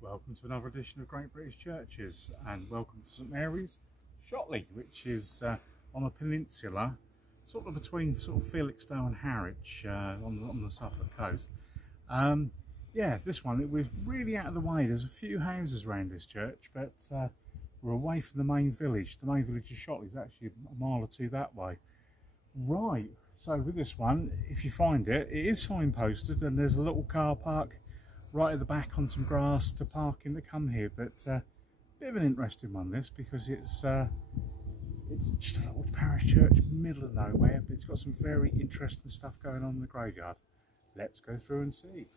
Welcome to another edition of Great British Churches, and welcome to St Mary's, Shotley, which is on a peninsula, sort of between Felixstowe and Harwich, on the Suffolk coast. Yeah, this one, we're really out of the way. There's a few houses around this church, but we're away from the main village. The main village of Shotley is actually a mile or two that way. Right, so with this one, if you find it, it is signposted, and there's a little car park right at the back on some grass to park in to come here. But bit of an interesting one this, because it's just a little parish church, middle of nowhere, but it's got some very interesting stuff going on in the graveyard. Let's go through and see.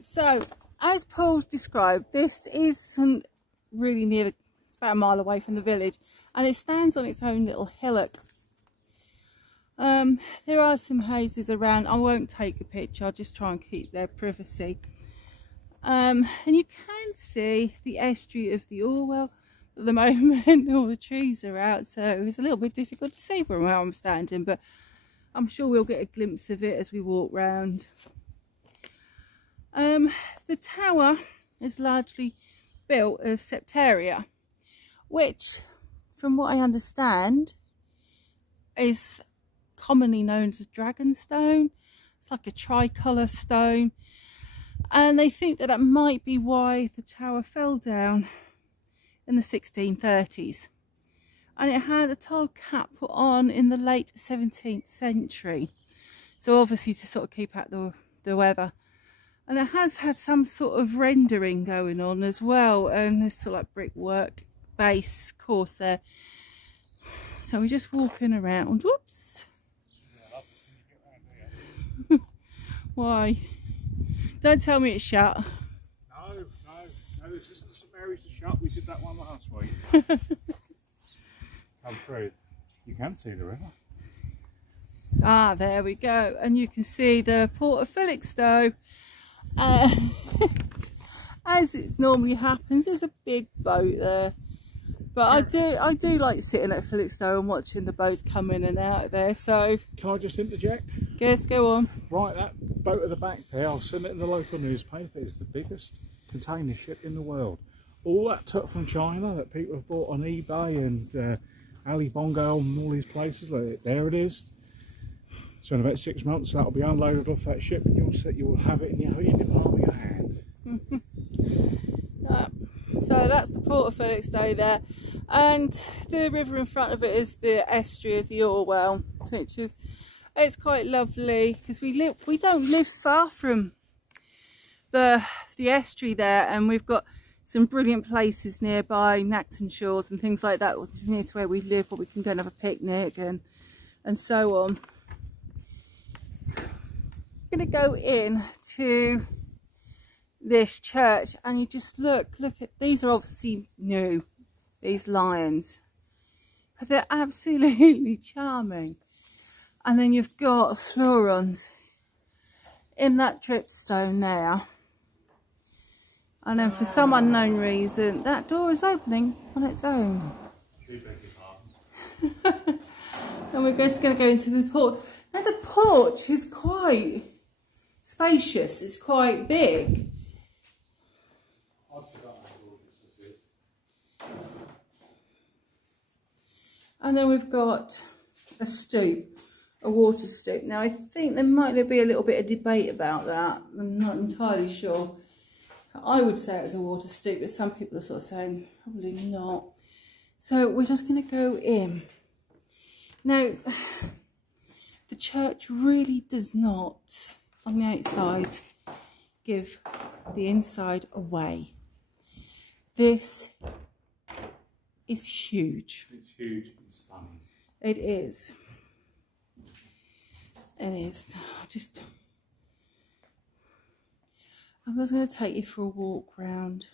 So, as Paul described, this isn't really near, it's about a mile away from the village, and it stands on its own little hillock. There are some houses around. I won't take a picture, I'll just try and keep their privacy. And you can see the estuary of the Orwell. At the moment all the trees are out, so it's a little bit difficult to see from where I'm standing, but I'm sure we'll get a glimpse of it as we walk round. The tower is largely built of septaria, which, from what I understand, is commonly known as dragonstone. It's like a tricolour stone, and they think that that might be why the tower fell down in the 1630s, and it had a tiled cap put on in the late 17th century, so obviously to sort of keep out the weather. And it has had some sort of rendering going on as well, and there's sort of like brickwork base course there. So we're just walking around. Whoops. Why? Don't tell me it's shut. No, this isn't St Mary's to shut. We did that one last week. Come through. You can see the river. Ah, there we go. And you can see the port of Felixstowe. As it normally happens, there's a big boat there. But I do like sitting at Felixstowe and watching the boats come in and out of there. So can I just interject? Yes, go on. Right, that boat at the back there, I've seen it in the local newspaper, is the biggest container ship in the world. All that took from China that people have bought on eBay and Alibaba and all these places. Like, there it is. So in about 6 months that'll be unloaded off that ship, and you'll have it in the palm of your hand. So that's the port of Felixstowe there, and the river in front of it is the estuary of the Orwell, which is, it's quite lovely because we don't live far from the estuary there, and we've got some brilliant places nearby, Nacton Shores and things like that near to where we live, where we can go and have a picnic and so on. I'm going to go in to this church, and you just look at, these are obviously new, these lions, but they're absolutely charming. And then you've got florons in that dripstone there, and then for some unknown reason that door is opening on its own. And we're just going to go into the porch. Now the porch is quite spacious, it's quite big. And then we've got a stoop, a water stoop. Now I think there might be a little bit of debate about that. I'm not entirely sure. I would say it's a water stoop, but some people are sort of saying probably not. So we're just going to go in. Now, the church really does not, on the outside, give the inside away. This is huge. It's huge and stunning. It is. It is. I was going to take you for a walk round.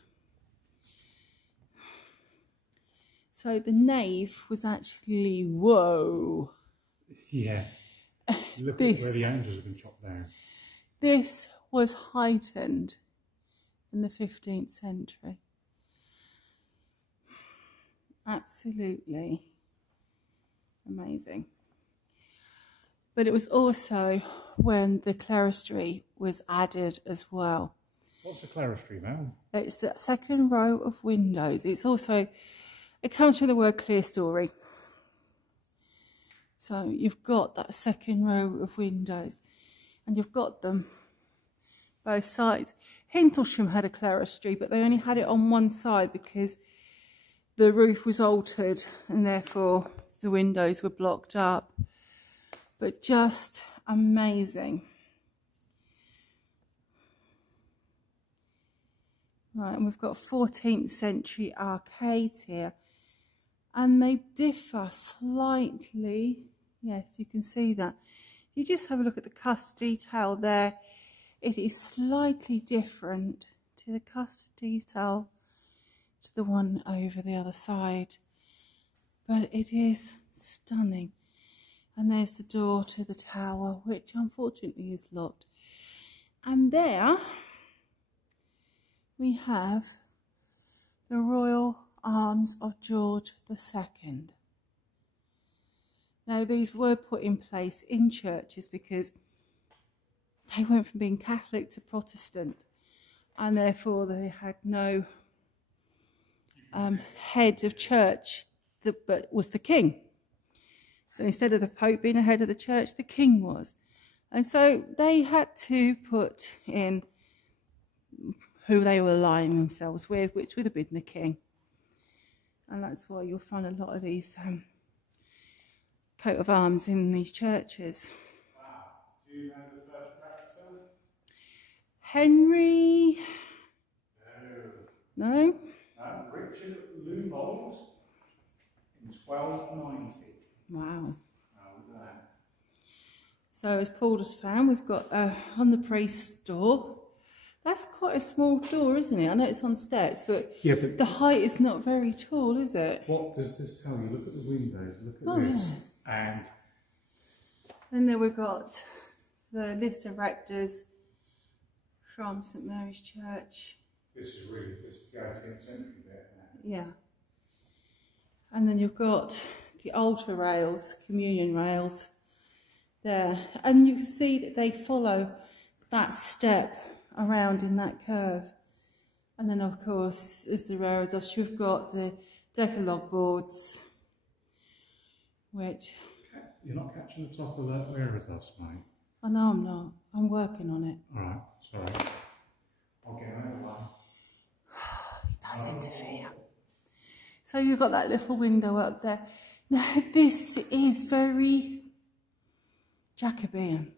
So the nave was actually, whoa. Yes. Look at where the angels have been chopped down. This was heightened in the 15th century. Absolutely amazing. But it was also when the clerestory was added as well. What's a clerestory, Mel? It's the second row of windows. It's also, it comes from the word clerestory. So you've got that second row of windows, and you've got them both sides. Hindlesham had a clerestory, but they only had it on one side because the roof was altered and therefore the windows were blocked up. But just amazing. Right, and we've got 14th century arcades here, and they differ slightly. Yes, you can see that. You just have a look at the cusp detail there. It is slightly different to the cusp detail to the one over the other side, but it is stunning. And there's the door to the tower, which unfortunately is locked. And there we have the Royal Arms of George II. Now, these were put in place in churches because they went from being Catholic to Protestant, and therefore they had no head of church but was the king. So instead of the Pope being a head of the church, the king was. And so they had to put in who they were aligning themselves with, which would have been the king. And that's why you'll find a lot of these coat of arms in these churches. Wow. Do you know the first character? Henry? No. No? Richard Lumbold in 1290. Wow. Oh, that. So as Paul has found, we've got on the priest's door. That's quite a small door, isn't it? I know it's on steps, but, yeah, but the height is not very tall, is it? What does this tell you? Look at the windows, look at this. Yeah. And then we've got the list of rectors from St Mary's Church. This is really this 18th century bit. Yeah. And then you've got the altar rails, communion rails there. And you can see that they follow that step around in that curve. And then, of course, as the reredos, you've got the Decalogue boards, which... You're not catching the top of that reredos, mate. I know I'm not. I'm working on it. All right, sorry. I'll get another one. It does interfere. So you've got that little window up there. Now, this is very Jacobean.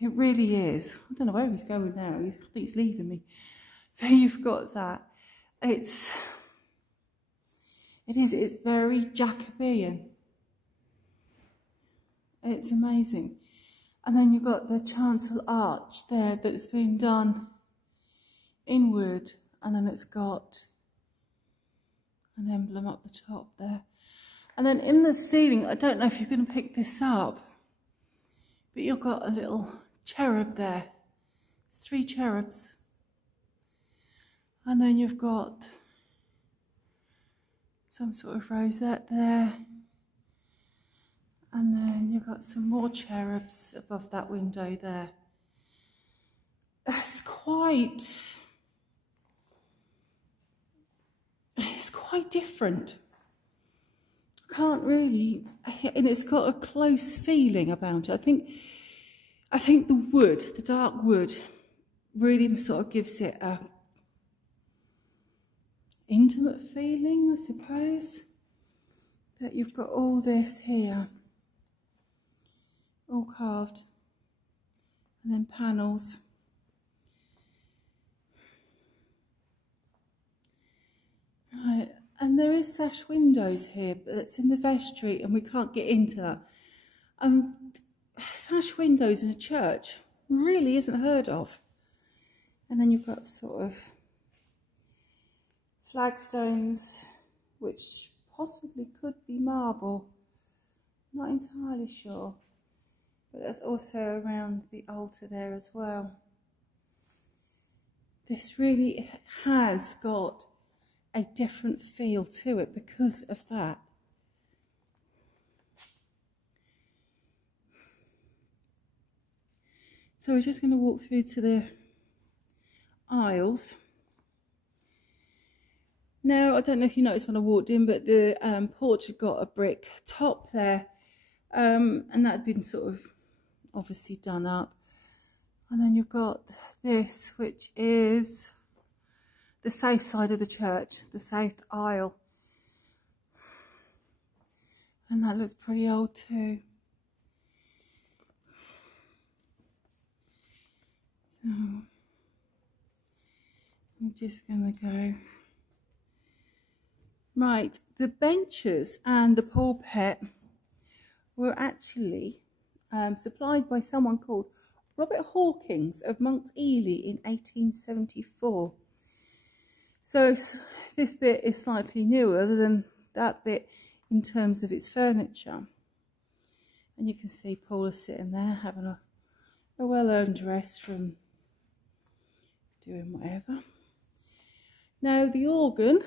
It really is. I don't know where he's going now. I think he's leaving me. But you've got that. It's very Jacobean. It's amazing. And then you've got the chancel arch there that's been done in wood, and then it's got an emblem up the top there. And then in the ceiling, I don't know if you're going to pick this up, but you've got a little cherub there. It's 3 cherubs. And then you've got some sort of rosette there. And then you've got some more cherubs above that window there. It's quite different. I can't really, and it's got a close feeling about it. I think the wood, the dark wood, really sort of gives it a intimate feeling, I suppose. But you've got all this here, all carved, and then panels. Right, and there is sash windows here, but it's in the vestry, and we can't get into that. Sash windows in a church really isn't heard of. And then you've got sort of flagstones, which possibly could be marble. Not entirely sure. But there's also around the altar there as well. This really has got a different feel to it because of that. So we're just going to walk through to the aisles. Now, I don't know if you noticed when I walked in, but the porch had got a brick top there, and that had been sort of obviously done up. And then you've got this, which is the south side of the church, the south aisle. And that looks pretty old too. So, I'm just going to go. Right, the benches and the pulpit were actually supplied by someone called Robert Hawkins of Monks Ely in 1874. So this bit is slightly newer than that bit in terms of its furniture. And you can see Paula sitting there having a well-earned rest from doing whatever. Now the organ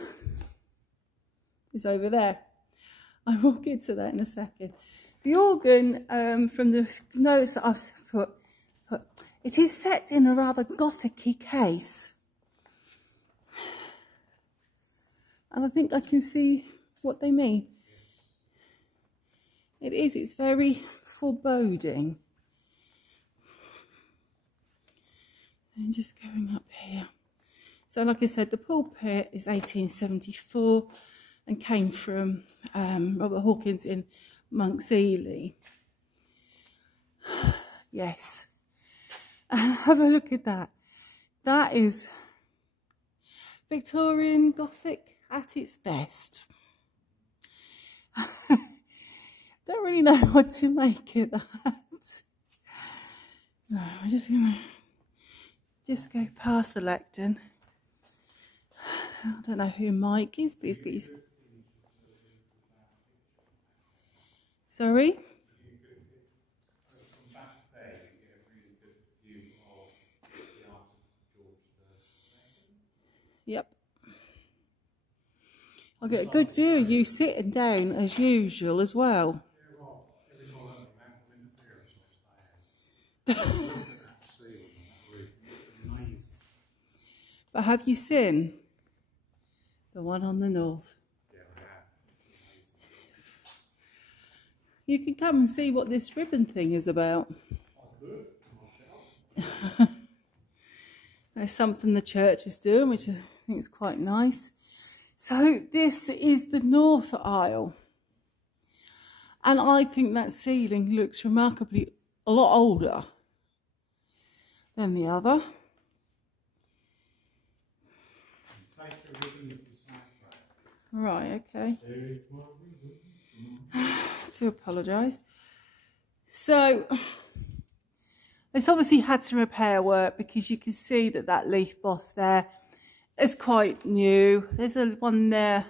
is over there. I will get to that in a second. The organ, from the notes that I've put, it is set in a rather gothic-y case. And I think I can see what they mean. It's very foreboding. And just going up here. So like I said, the pulpit is 1874 and came from Robert Hawkins in Monks Ely. Yes. And have a look at that. That is Victorian Gothic at its best. Don't really know what to make of that. No, I'm just going to go past the lectern. I don't know who Mike is, but he's... Sorry? Yep. I'll get a good view of you sitting down as usual as well. But have you seen the one on the north? Yeah, I have. You can come and see what this ribbon thing is about. There's something the church is doing, which I think is quite nice. So this is the north aisle. And I think that ceiling looks remarkably a lot older than the other. Right, okay. To apologise. So it's obviously had some repair work because you can see that that leaf boss there is quite new. There's a one there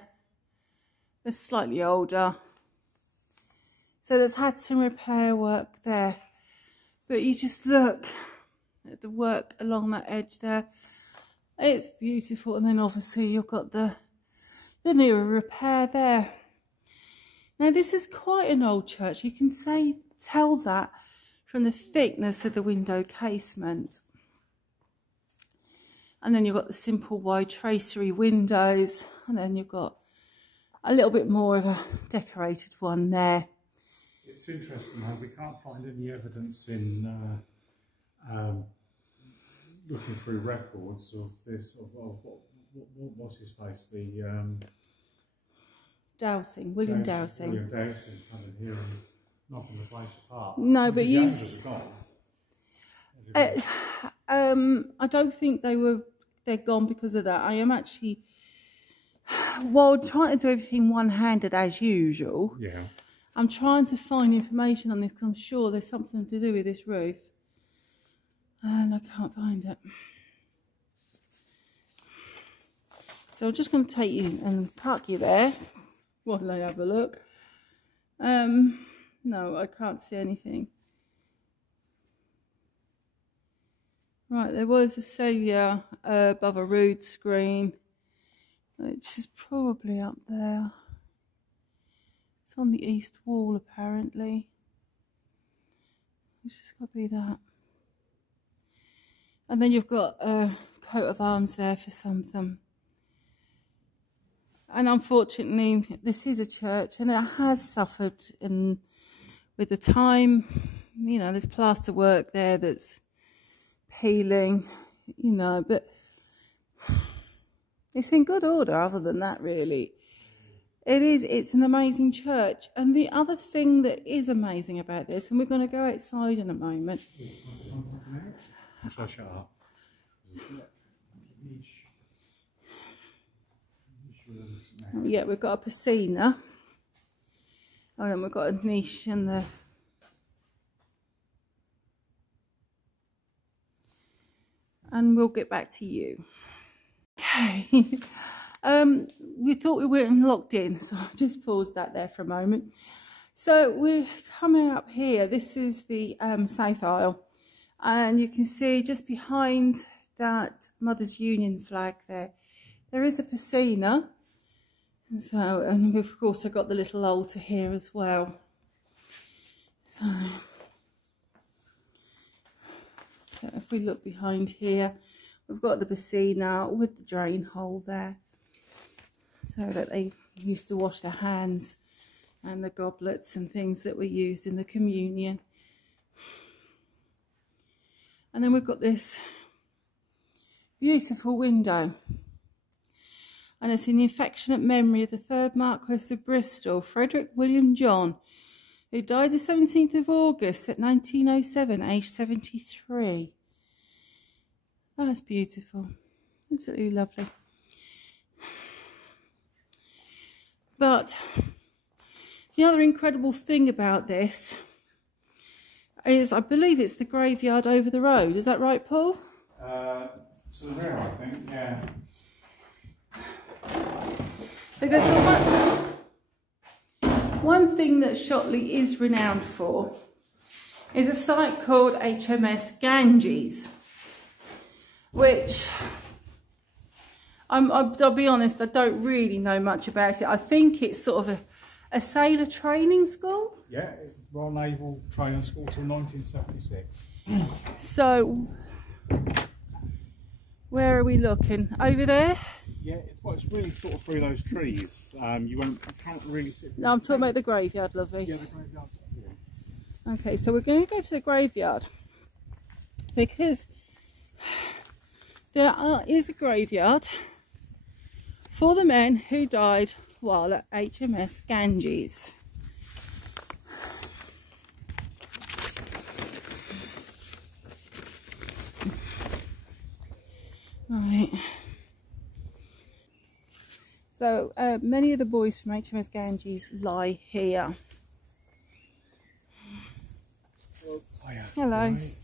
that's slightly older. So there's had some repair work there. But you just look at the work along that edge there. It's beautiful. And then obviously you've got the newer repair there. Now this is quite an old church. You can tell that from the thickness of the window casement. And then you've got the simple wide tracery windows. And then you've got a little bit more of a decorated one there. It's interesting how we can't find any evidence in looking through records of this, of what's his face, the Dowsing, William Dowsing. William Dowsing coming here and knocking the place apart. No, but you... I don't think they're gone because of that. I am actually, while trying to do everything one-handed as usual, yeah, I'm trying to find information on this because I'm sure there's something to do with this roof. And I can't find it. So I'm just going to take you and park you there while I have a look. No, I can't see anything. Right, there was a cellular above a rood screen, which is probably up there. It's on the east wall, apparently. It's just got to be that. And then you've got a coat of arms there for some of them. And unfortunately, this is a church and it has suffered with the time. You know, there's plaster work there that's peeling, you know, but it's in good order other than that, really. It's an amazing church. And the other thing that is amazing about this, and we're going to go outside in a moment. Shall I shut up? Yeah, we've got a piscina. Oh, and we've got a niche in the... And we'll get back to you. Okay. We thought we weren't locked in, so I'll just pause that there for a moment. So we're coming up here. This is the south aisle. And you can see just behind that Mothers Union flag there is a piscina. And so, and we've also got the little altar here as well. So if we look behind here, we've got the piscina with the drain hole there, so that they used to wash their hands, and the goblets and things that were used in the communion. And then we've got this beautiful window. And it's in the affectionate memory of the 3rd Marquess of Bristol, Frederick William John, who died the 17th of August at 1907, aged 73. That's beautiful. Absolutely lovely. But the other incredible thing about this is, I believe it's the graveyard over the road. Is that right, Paul? To the rear, I think, yeah. Because one thing that Shotley is renowned for is a site called Hms Ganges, which I'll be honest, I don't really know much about it. I think it's sort of a sailor training school. Yeah, Royal Naval Training School till 1976. So, where are we looking? Over there? Yeah, it's really sort of through those trees. You can't really see. No, I'm talking about the graveyard, lovely. Yeah, the graveyard's up here. Okay, so we're going to go to the graveyard because there is a graveyard for the men who died while at Hms Ganges. Right. So many of the boys from Hms Ganges lie here. Oh, yeah. Hello. Right.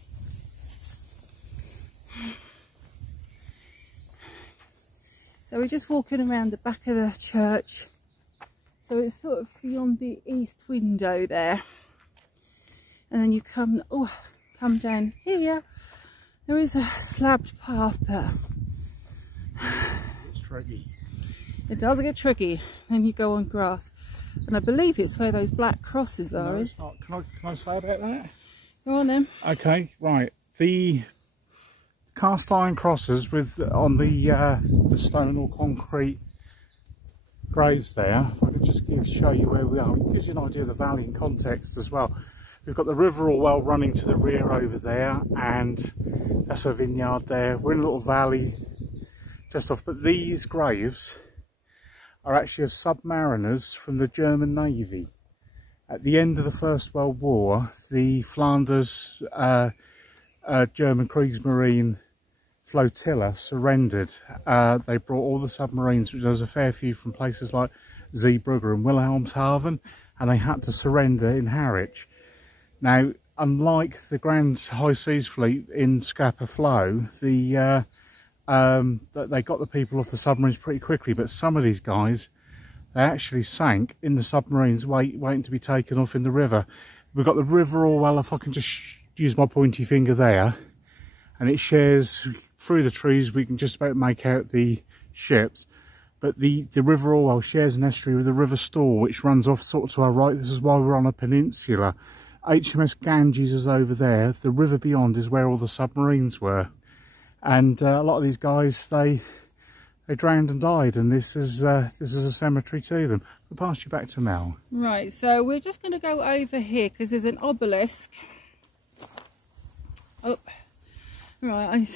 So we're just walking around the back of the church. So it's sort of beyond the east window there. And then you come down here. There is a slabbed path there. It's tricky. It does get tricky. Then you go on grass. And I believe it's where those black crosses are. No, it's not. Can I say about that? Go on then. Okay, right. The cast iron crosses on the stone or concrete graves there. If I could just show you where we are. It gives you an idea of the valley in context as well. We've got the river Orwell running to the rear over there, and that's a vineyard there. We're in a little valley just off, but these graves are actually of submariners from the German Navy. At the end of the First World War, the Flanders German Kriegsmarine flotilla surrendered. They brought all the submarines, which there was a fair few from places like Zeebrugge and Wilhelmshaven, and they had to surrender in Harwich. Now, unlike the Grand High Seas Fleet in Scapa Flow, they got the people off the submarines pretty quickly, but some of these guys, they actually sank in the submarines waiting to be taken off in the river. We've got the River Orwell, if I can just use my pointy finger there, and it shares through the trees. We can just about make out the ships, but the River Orwell shares an estuary with the River Stour, which runs off sort of to our right. This is why we're on a peninsula. Hms Ganges is over there. The river beyond is where all the submarines were. And a lot of these guys, they drowned and died, and this is a cemetery to them. I'll pass you back to Mel. Right, so we're just going to go over here because there's an obelisk. Oh, right,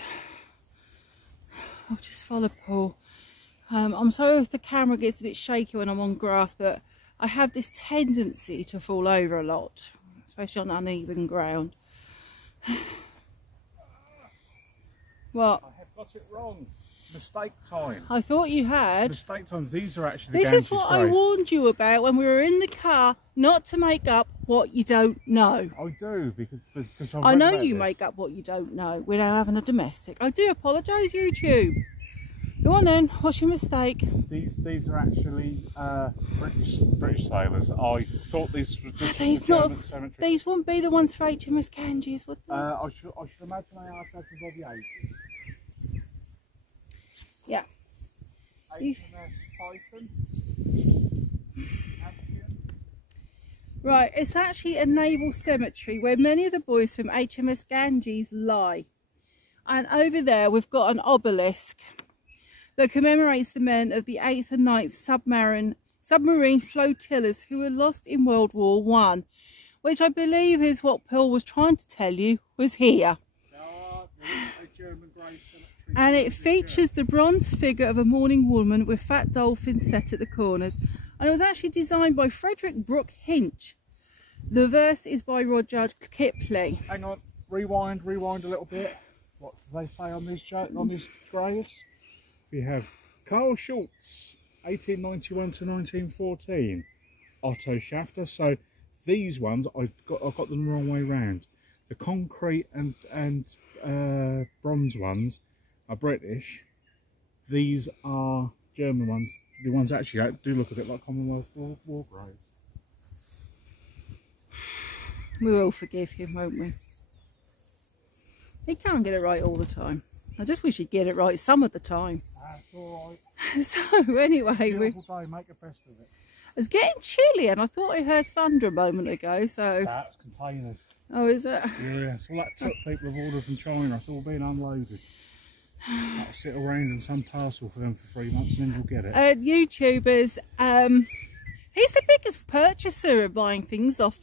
I'll just follow Paul. I'm sorry if the camera gets a bit shaky when I'm on grass, but I have this tendency to fall over a lot, especially on uneven ground. What? I have got it wrong. Mistake time. I thought you had. Mistake times. These are actually the This Ganges is what grave. I warned you about when we were in the car, not to make up what you don't know. I do, because I know you make up what you don't know without having a domestic. I do apologise, YouTube. Go on then, what's your mistake? These are actually British sailors. I thought these were just These German cemetery. These wouldn't be the ones for HMS Ganges, would they? I should imagine they are taken by the ages. Yeah. HMS Python. Right, it's actually a naval cemetery where many of the boys from HMS Ganges lie. And over there we've got an obelisk that commemorates the men of the 8th and 9th submarine flotillas who were lost in World War I, which I believe is what Paul was trying to tell you was here. And it features the bronze figure of a mourning woman with fat dolphins set at the corners. And it was actually designed by Frederick Brooke Hinch. The verse is by Rudyard Kipling. Hang on, rewind a little bit. What do they say on these graves? We have Carl Schultz, 1891 to 1914. Otto Schafter. So these ones, I got them the wrong way round. The concrete and bronze ones are British. These are German ones. The ones actually do look a bit like Commonwealth war graves. We will forgive him, won't we? He can't get it right all the time. I just wish he'd get it right some of the time. That's all right. So anyway, beautiful day, make the best of it. It's getting chilly, and I thought I heard thunder a moment ago. So that's containers. Oh, is it? Yeah, it's all that tuck people have ordered from China. It's all been unloaded. That'll sit around in some parcel for them for 3 months, and then we'll get it. YouTubers, he's the biggest purchaser of buying things off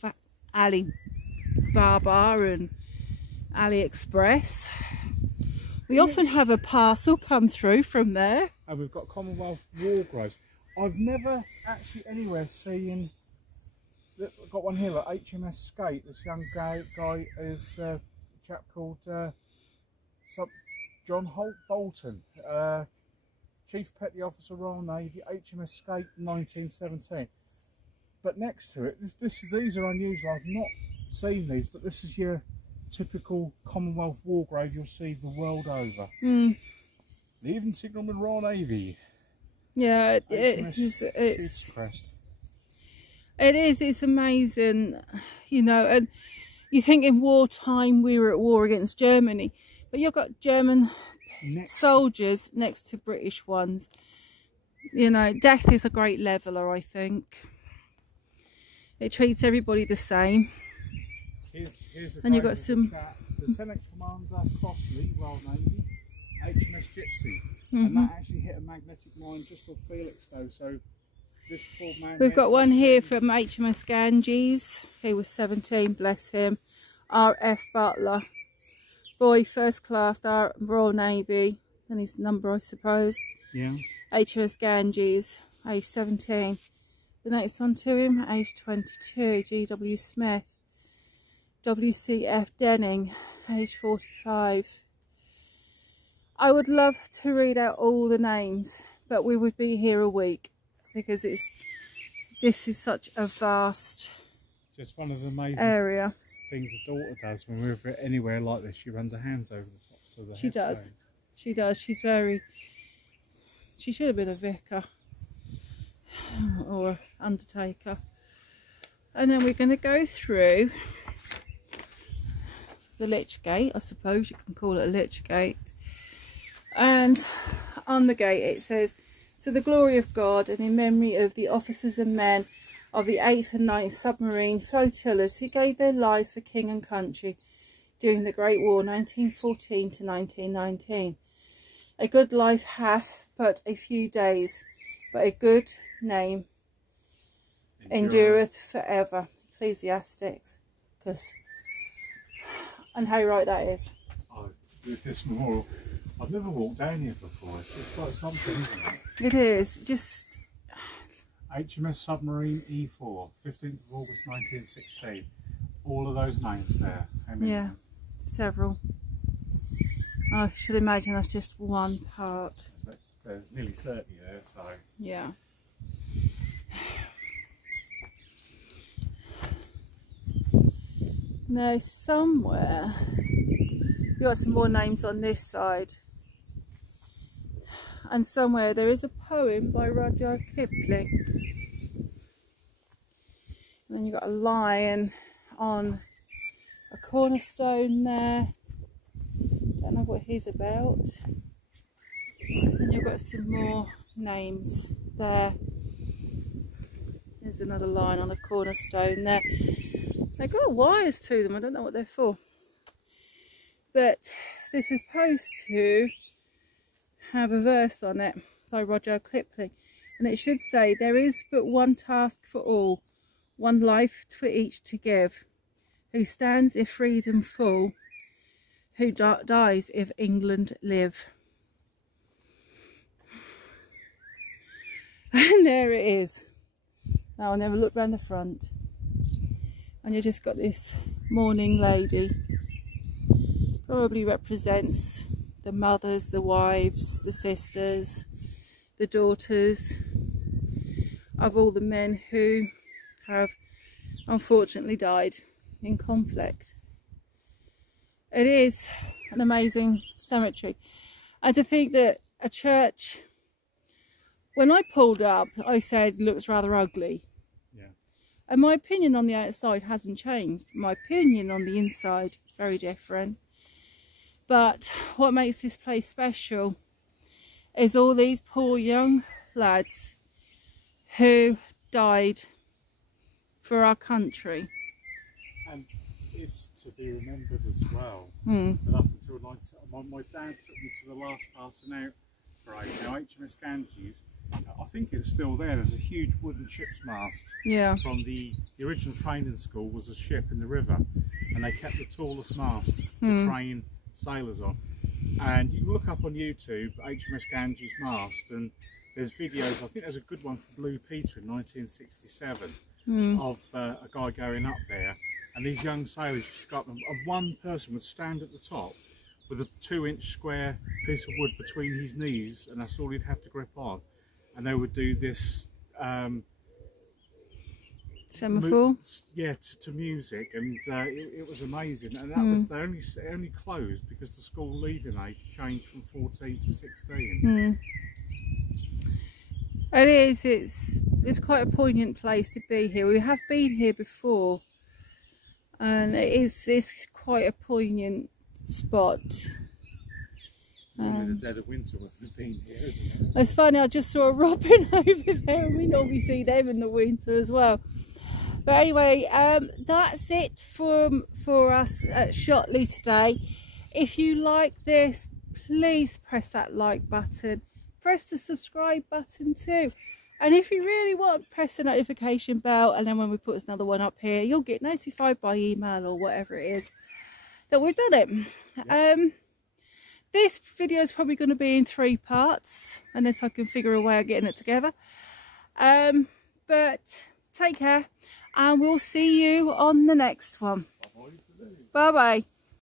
Alibaba and AliExpress. We often have a parcel come through from there. And we've got Commonwealth war graves. I've never actually anywhere seen. I've got one here, like HMS Skate. This young guy is a chap called John Holt Bolton, Chief Petty Officer Royal Navy, HMS Skate, 1917. But next to it, these are unusual. I've not seen these, but this is your typical Commonwealth war grave you'll see the world over. Mm. Leaving Signalman Royal Navy. Yeah, it's amazing, you know. And you think in wartime we were at war against Germany, but you've got German soldiers next to British ones. You know, death is a great leveller, I think. It treats everybody the same. And you've got some Lieutenant Commander Crossley, Royal Navy, HMS Gypsy, and that actually hit a magnetic mine just off Felixstowe. So this poor man. We've got one here from HMS Ganges. He was 17, bless him. R.F. Butler, boy, first class, Royal Navy, and his number, I suppose. Yeah. HMS Ganges, age 17. The next one to him, age 22, G.W. Smith. WCF Denning, age 45. I would love to read out all the names, but we would be here a week because this is such a vast just one of the amazing area. Things a daughter does when we're anywhere like this. She runs her hands over the tops of the She does. She does. She should have been a vicar or undertaker. And then we're going to go through the Lich Gate, I suppose you can call it a Lich Gate. And on the gate it says, "To the glory of God and in memory of the officers and men of the 8th and 9th submarine flotillas who gave their lives for king and country, during the Great War 1914 to 1919. A good life hath but a few days, but a good name endureth forever. Ecclesiastics. And how right that is. With this memorial, I've never walked down here before. It's quite something, isn't it? It is. Just HMS Submarine E4, 15th of August 1916. All of those names there. How many? yeah, several. I should imagine that's just one part. There's nearly 30 there, so Yeah. Now somewhere we've got some more names on this side, and somewhere there is a poem by Rudyard Kipling, and then you've got a lion on a cornerstone there. Don't know what he's about. And you've got some more names there. There's another lion on a cornerstone there. They've got wires to them. I don't know what they're for. But they're supposed to have a verse on it by Rudyard Kipling. And it should say, there is but one task for all, one life for each to give. Who stands if freedom full, who dies if England live. And there it is. Now I never looked round the front. And you just got this mourning lady. Probably represents the mothers, the wives, the sisters, the daughters of all the men who have unfortunately died in conflict. It is an amazing cemetery. And to think that a church, when I pulled up, I said looks rather ugly. yeah. And my opinion on the outside hasn't changed. My opinion on the inside is very different. But what makes this place special is all these poor young lads who died for our country. And it's to be remembered as well. Mm. But up until my dad took me to the last passing out parade. Now HMS Ganges, I think it's still there. There's a huge wooden ship's mast. Yeah. From the original training school was a ship in the river, and they kept the tallest mast to train sailors on. And you can look up on YouTube HMS Ganges mast, and there's videos. I think there's a good one from Blue Peter in 1967 of a guy going up there, and these young sailors just got them, and one person would stand at the top with a 2-inch square piece of wood between his knees, and that's all he'd have to grip on, and they would do this Semaphore? Yeah, to music, and it was amazing. And that was, they only closed because the school leaving age changed from 14 to 16. It is. It's quite a poignant place to be here. We have been here before, and it's quite a poignant spot. In the dead of winter we've been here, isn't it? It's funny, I just saw a robin over there, and we normally see them in the winter as well. But anyway, that's it for us at Shotley today. If you like this, please press that like button. Press the subscribe button too. And if you really want, press the notification bell, and then when we put another one up here, you'll get notified by email or whatever it is that we've done it. Yep. This video is probably going to be in 3 parts, unless I can figure a way of getting it together. But take care, and we'll see you on the next one. Bye bye.